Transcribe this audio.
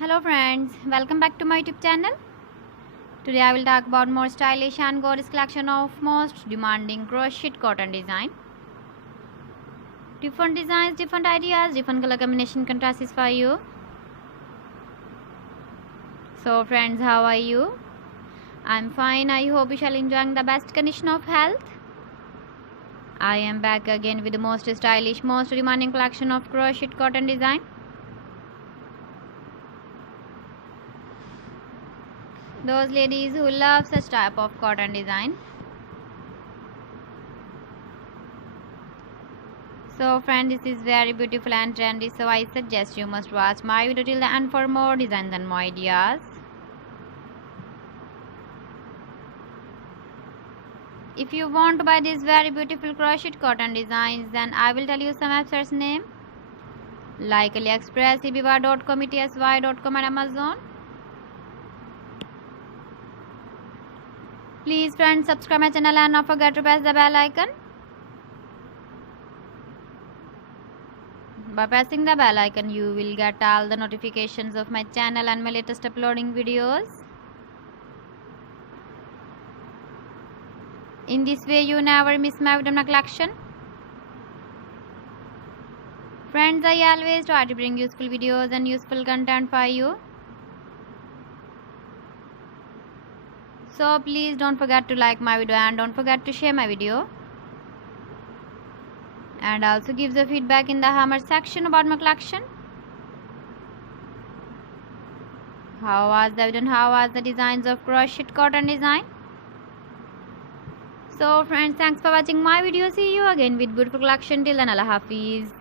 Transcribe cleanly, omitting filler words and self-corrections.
Hello friends, welcome back to my YouTube channel. Today I will talk about more stylish and gorgeous collection of most demanding crochet cotton design. Different designs, different ideas, different color combination contrasts for you. So friends, how are you? I'm fine. I hope you shall enjoying the best condition of health. I am back again with the most stylish, most demanding collection of crochet cotton design. Those ladies who love such type of cotton design. So friend, this is very beautiful and trendy, so I suggest you must watch my video till the end for more designs and more ideas. If you want to buy these very beautiful crochet cotton designs, then I will tell you some websites name like AliExpress, ebiva.com, etsy.com and Amazon. Please friends, subscribe my channel and not forget to press the bell icon. By pressing the bell icon, you will get all the notifications of my channel and my latest uploading videos. In this way, you never miss my video collection. Friends, I always try to bring useful videos and useful content for you. So please don't forget to like my video and don't forget to share my video. And also give the feedback in the comment section about my collection. How was the video and how was the designs of crochet cotton design? So friends, thanks for watching my video. See you again with beautiful collection. Till then, Allah Hafiz.